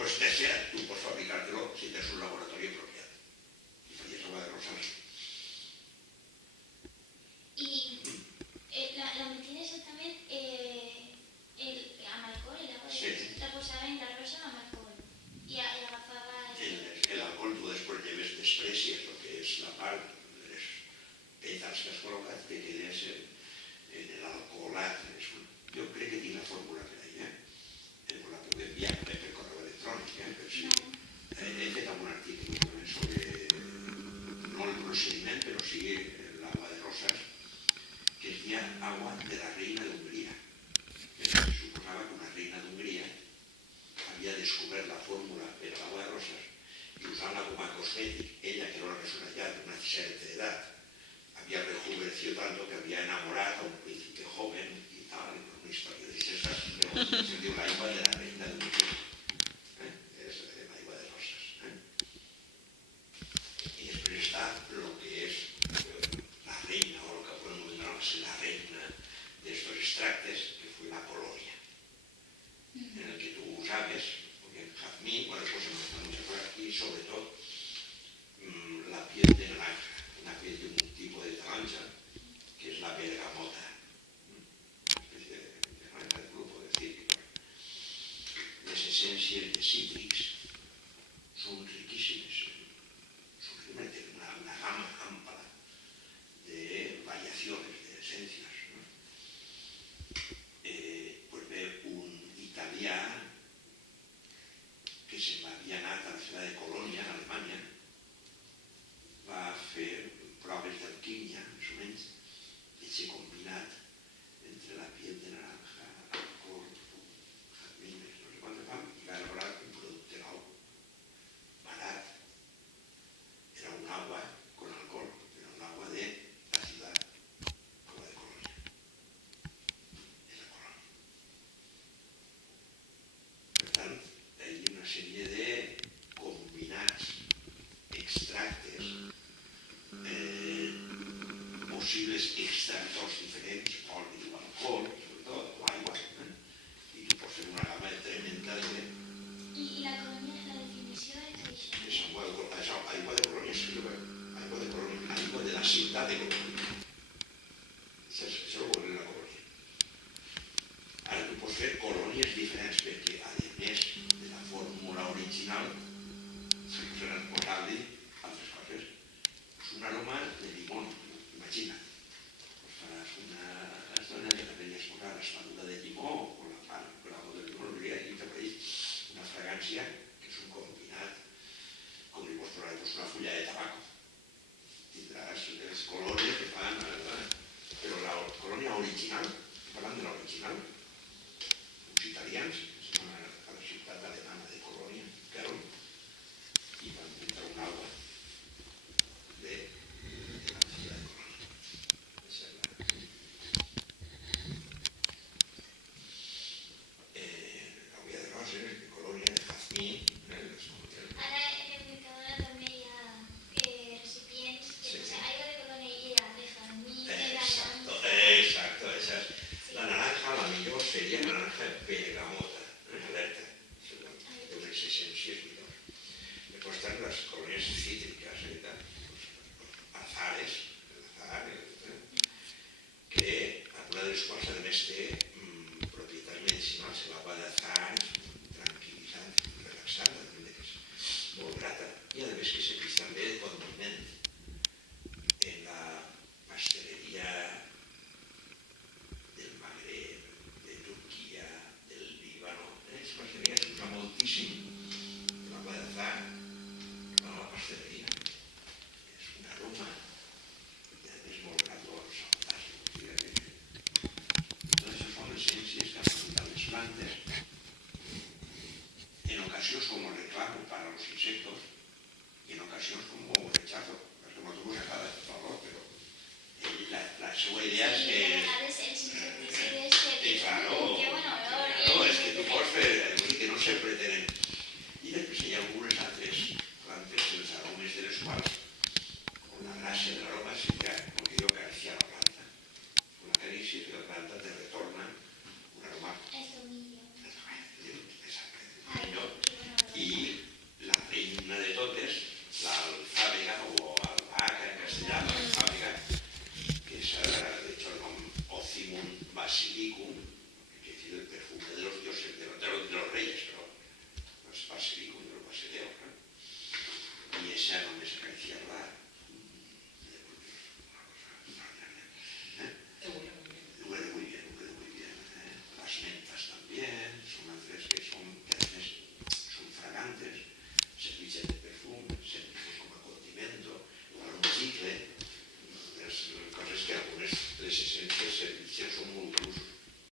después tercera, tú puedes fabricártelo si tienes un laboratorio apropiado. Y farías agua de rosas. Y la metida exactament amb alcohol, el agua Sí. la posava en la rosa amb alcohol y agafaba... El alcohol tú después lleves de especias, lo que es la part de les pétals que has col·locat, que quedes en el alcoholat. Jo crec que tinc la fórmula per ahí, la puc enviar per correu electrònic, per si... He fet algun article sobre, no el procediment, però sí l'agua de rosas, que es deia agua de la reina d'Hongria. Se suposava que una reina d'Hongria havia descobert la fórmula per a l'agua de rosas i usant-la com a cosmètic, ella, que era una persona ja d'una certa edat, había rejuvenecido tanto que había enamorado a un príncipe joven y tal, y una historia de esas, pero se dio la agua de la reina de Hungría. Es la agua de rosas. Y después está lo que es la reina, o lo que podemos llamarse la reina de estos extractos, que fue la colonia, en el que tú sabes, porque en jazmín, bueno, después se muestran muchas cosas, y sobre todo la piel de naranja, una piel de un tipo de naranja, que es la bergamota, una especie de naranja del grupo de cítricos. Las esencias de cítrics son riquísimas, son realmente una gama amplia de variaciones de esencias. Pues ve un italià que se m'havia anat a la ciutat de Colònia, en Alemanya, va fer proves d'alquímia, més o menys, i combinat entre la piel de naranja, alcohol, jazmines, no sé quant de fam, i va elaborar un producte nou, barat. Era un agua con alcohol, era un agua de la ciutat, agua de Colònia. És la Colònia. Per tant, hi ha una sèrie de combinats, extractes, possibles extractors diferents, oli o alcohol, sobretot, o aigua, i tu pots fer una gamma tremenda de... I la colònia, la definició és això? És aigua de Colònia, aigua de Colònia, aigua de la ciutat de Colònia. Això és el que vol la colònia. Ara tu pots fer colònies diferents, perquè a més de la fórmula original se poden posar-li altres coses. És un aroma de limón, imagina. Pues faràs una estona que també li has posat l'espadura de llimó o la part, grau de limó, i t'apareix una fragància que és un combinat, com li pots posar una fulla de tabaco. Tindràs els colors que fan, però la colònia original, parlant de l'original, uns italians, que es van a la ciutat alemana de Colònia, Köln, i van muntar un agua de la ciutat de Colònia. L'agua de roses, de Colònia, de jazmín, Ara en el Mercadona també hi ha recipients que posa aigua de colònia i de jazmín, de naranja. Exacto, esa es. La naranja, la millor seria naranja bergamota, alerta, de unes essències millors. Després estan les colònies cítriques, azares, que alguna de les quals a més té propietats medicinals. L'agua d'azar és tranquil·litzant, relaxant, que és molt grata. I a més que serveix també de condiment en la pasteleria del Magreb, de Turquia, del Líbano. Les pasteleries s'usa moltíssim l'agua d'azar a la pasteleria. És un aroma i a més molt gradós, fantàstic. Totes això són essències que han apuntat les plantes. En ocasions como reclamo para los insectos y en ocasions como rechazo, perquè nosotros a cada favor, però la seva idea és que... Sí, a vegades els insecticides que claro, buen olor. és que tu pots fer, que no sempre tenen. I després hi ha algunes altres plantes, els aromes de les quals, o la gràcia de l'aroma seria, com que jo acariciar la planta. Una carícia que la planta te retorna un aroma. El tomillo. Exacte. I basilicum,